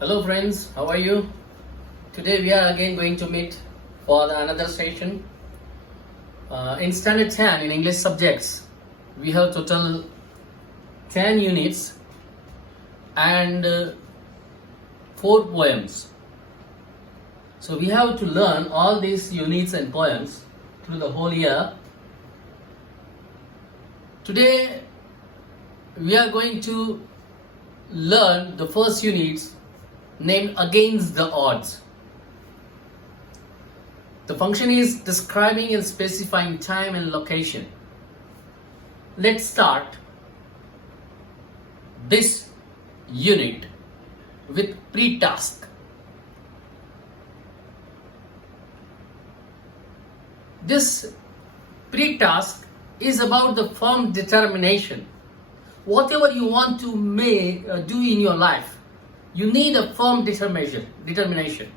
Hello friends, how are you? Today we are again going to meet for another session. In standard 10 in English subjects, we have total 10 units and 4 poems. So we have to learn all these units and poems through the whole year. Today we are going to learn the first units named Against the Odds. The function is describing and specifying time and location. Let's start this unit with pre-task. This pre-task is about the firm determination. Whatever you want to do in your life, you need a firm determination.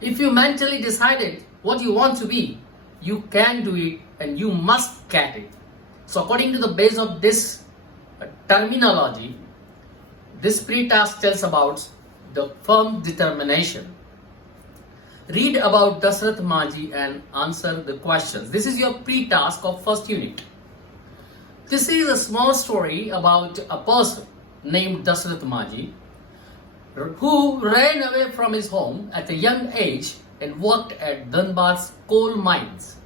If you mentally decided what you want to be, you can do it and you must get it. So according to the base of this terminology, this pre-task tells about the firm determination. Read about Dashrath Manji and answer the questions. This is your pre-task of first unit. This is a small story about a person named Dashrath Manji who ran away from his home at a young age and worked at Dhanbad's coal mines.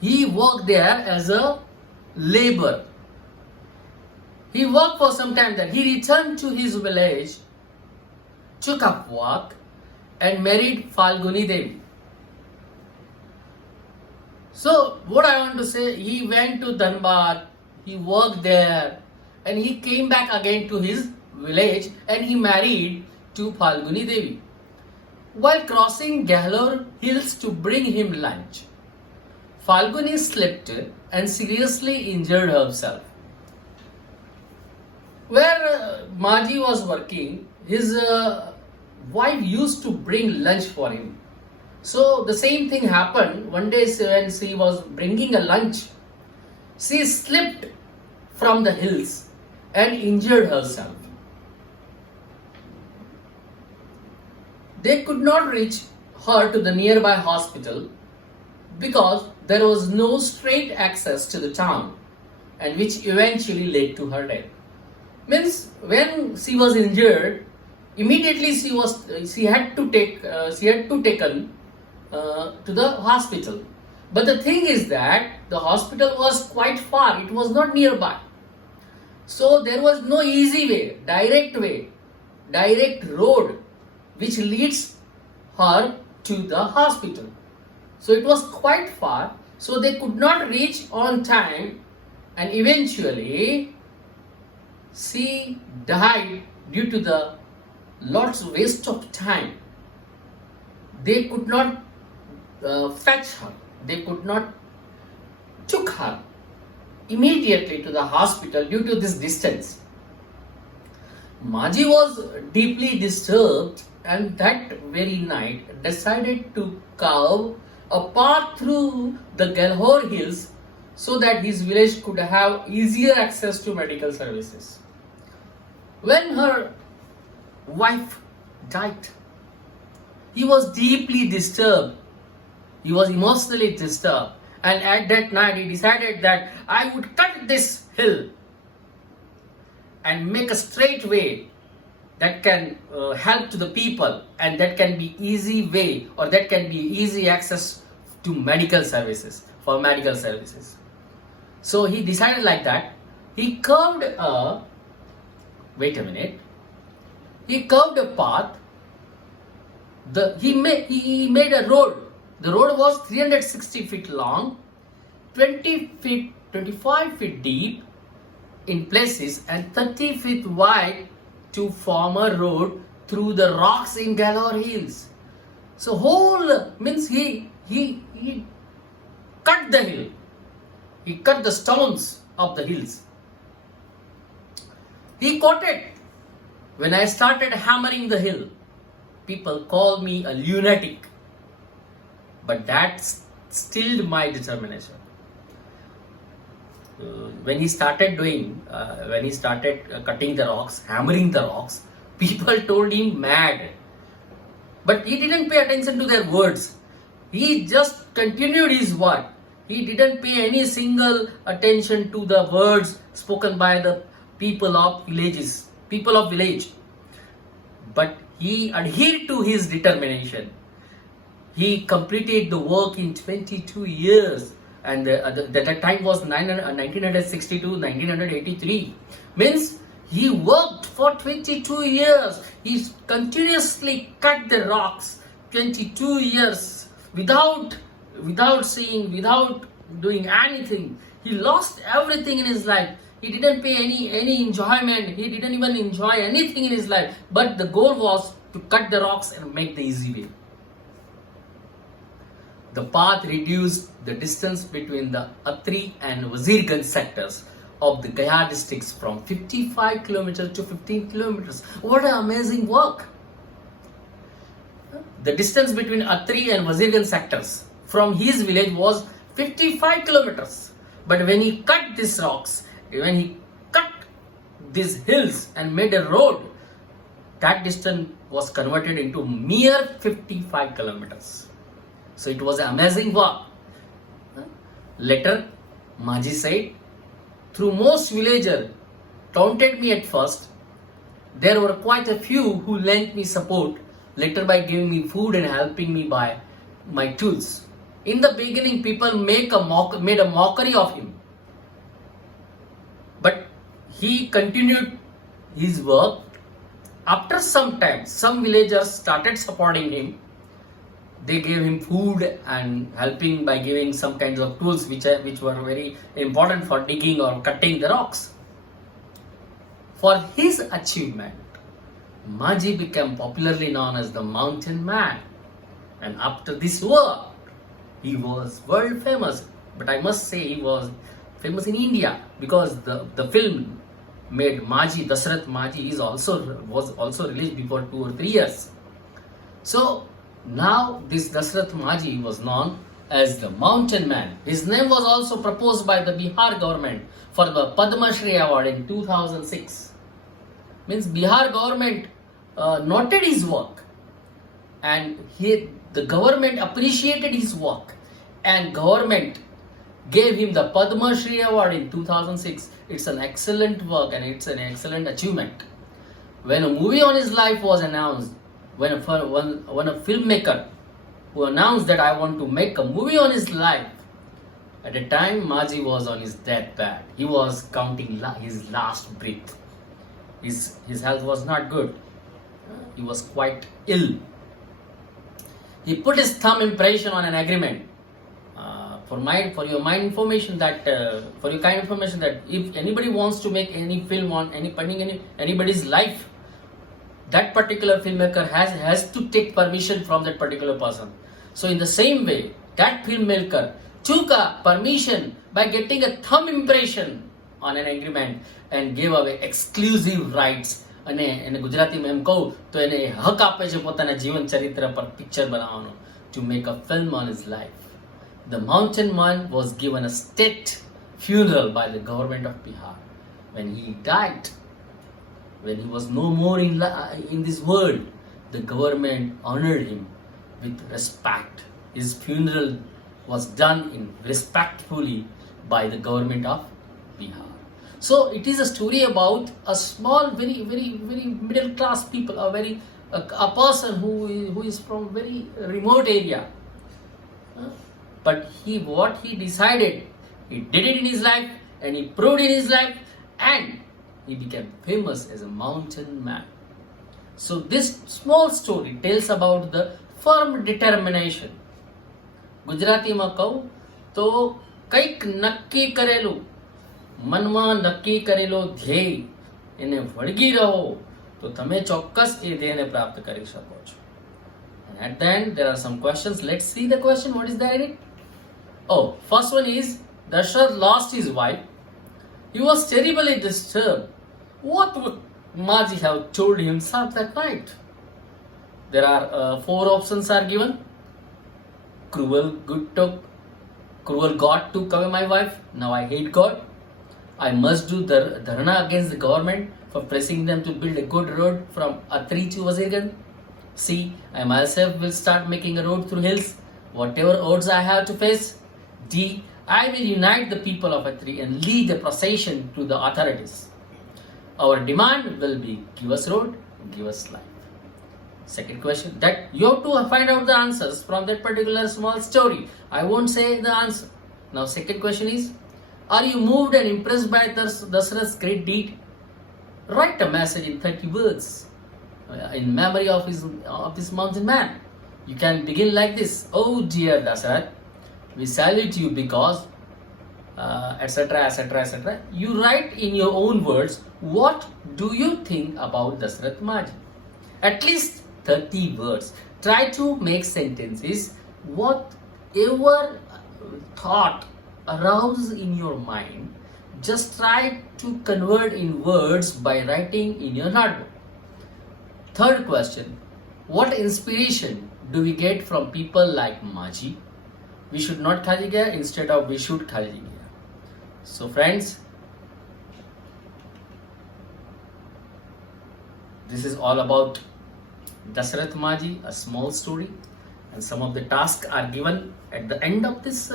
He worked there as a laborer. He worked for some time, then he returned to his village, took up work and married Falguni Devi. So what I want to say, he went to Dhanbad, he worked there and he came back again to his village and he married to Falguni Devi. While crossing Gahlor hills to bring him lunch, Falguni slipped and seriously injured herself. Where Manji was working, his wife used to bring lunch for him. So the same thing happened one day when she was bringing a lunch. She slipped from the hills and injured herself. They could not reach her to the nearby hospital because there was no straight access to the town, and which eventually led to her death. Means when she was injured, immediately she had to taken to the hospital. But the thing is that the hospital was quite far; it was not nearby. So there was no easy way, direct road which leads her to the hospital. So it was quite far, so they could not reach on time, and eventually she died due to the lots waste of time. They could not fetch her, they could not took her immediately to the hospital due to this distance. Manji was deeply disturbed and that very night decided to carve a path through the Gahlor hills so that his village could have easier access to medical services. When her wife died, he was deeply disturbed. He was emotionally disturbed, and at that night he decided that I would cut this hill and make a straight way that can help to the people, and that can be easy way, or that can be easy access to medical services, for medical services. So he decided like that. He curved a path. He made a road. The road was 360 feet long, 25 feet deep in places, and 30 feet wide to form a road through the rocks in Gahlor hills. So whole means he cut the hill. He cut the stones of the hills. He quoted, "When I started hammering the hill, people called me a lunatic, but that stilled my determination." when he started cutting the rocks, hammering the rocks, People told him mad. But he didn't pay attention to their words. He just continued his work. He didn't pay any single attention to the words spoken by the people of village. But he adhered to his determination. He completed the work in 22 years, and that time was 1962, 1983. Means he worked for 22 years. He continuously cut the rocks 22 years without seeing, without doing anything. He lost everything in his life. He didn't pay any enjoyment. He didn't even enjoy anything in his life. But the goal was to cut the rocks and make the easy way. The path reduced the distance between the Atri and Wazirganj sectors of the Gaya districts from 55 kilometers to 15 kilometers. What an amazing work! The distance between Atri and Wazirganj sectors from his village was 55 kilometers. But when he cut these rocks, when he cut these hills and made a road, that distance was converted into mere 55 kilometers. So it was an amazing work. Later, Manji said, through most villagers taunted me at first, there were quite a few who lent me support later by giving me food and helping me buy my tools. In the beginning, people made a mockery of him. But he continued his work. After some time, some villagers started supporting him. They gave him food and helping by giving some kinds of tools which were very important for digging or cutting the rocks. For his achievement, Manji became popularly known as the Mountain Man. And after this work, he was world famous. But I must say he was famous in India because the film made Manji, Dashrath Manji was also released before 2 or 3 years. So now this Dashrath Manji was known as the Mountain Man. His name was also proposed by the Bihar government for the Padma Shri Award in 2006. Means Bihar government noted his work, and the government appreciated his work, and government gave him the Padma Shri Award in 2006. It's an excellent work and it's an excellent achievement. When a movie on his life was announced, when a filmmaker who announced that I want to make a movie on his life, at the time Manji was on his deathbed. He was counting his last breath. His health was not good. He was quite ill. He put his thumb impression on an agreement. For your kind information that if anybody wants to make any film on anybody's life, that particular filmmaker has to take permission from that particular person. So in the same way, that filmmaker took a permission by getting a thumb impression on an agreement and gave away exclusive rights. અને એને ગુજરાતીમાં એમ કહું તો એને હક આપે છે પોતાના જીવન ચરિત્ર પર પિક્ચર બનાવવાનો, to make a film on his life. The Mountain Man was given a state funeral by the government of Bihar. When he died, when he was no more in this world, the government honored him with respect. His funeral was done respectfully by the government of Bihar. So it is a story about a small, very, very, very middle class people, a person who is from very remote area. But what he decided, he did it in his life, and he proved in his life, and he became famous as a mountain man. So this small story tells about the firm determination. ગુજરાતીમાં કહું તો કંઈક નક્કી કરેલું, મનમાં નક્કી કરેલો ધ્યેય એને વળગી રહો તો તમે ચોક્કસ એ ધ્યેયને પ્રાપ્ત કરી શકો છો. And at the end there are some questions. Let's see the question. What is there in it? Oh, first one is Dashrath lost his wife. He was terribly disturbed. What would Manji have told himself that night? There are 4 options are given. Cruel God took away my wife. Now I hate God. I must do dharna against the government for pressing them to build a good road from Atri to Wazigan? C. I myself will start making a road through hills, whatever odds I have to face. D. I will unite the people of Atri and lead the procession to the authorities. Our demand will be, give us road, give us life. Second question, that you have to find out the answers from that particular small story. I won't say the answer. Now second question is, are you moved and impressed by Dashrath's great deed? Write a message in 30 words in memory of this mountain man. You can begin like this. Oh dear Dashrath, we salute you because etc., etc., etc. You write in your own words, what do you think about Dashrath Manji? At least 30 words. Try to make sentences whatever thought arouses in your mind. Just try to convert in words by writing in your notebook. Third question, what inspiration do we get from people like Manji? We should not khaji gaya, instead of we should khaji gaya. So friends, this is all about Dashrath Manji, a small story, and some of the tasks are given at the end of this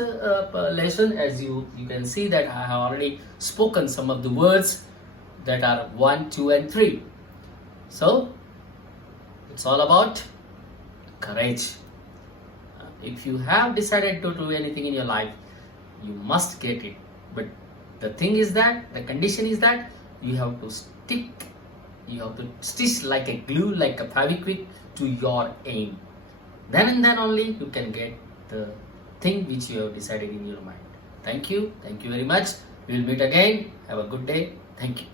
lesson. As you can see that I have already spoken some of the words that are 1, 2 and 3. So it's all about courage. If you have decided to do anything in your life, you must get it. But the thing is that, the condition is that you have to stick, you have to stitch like a glue, like a Fevikwik to your aim. Then and then only you can get the thing which you have decided in your mind. Thank you very much. We will meet again. Have a good day. Thank you.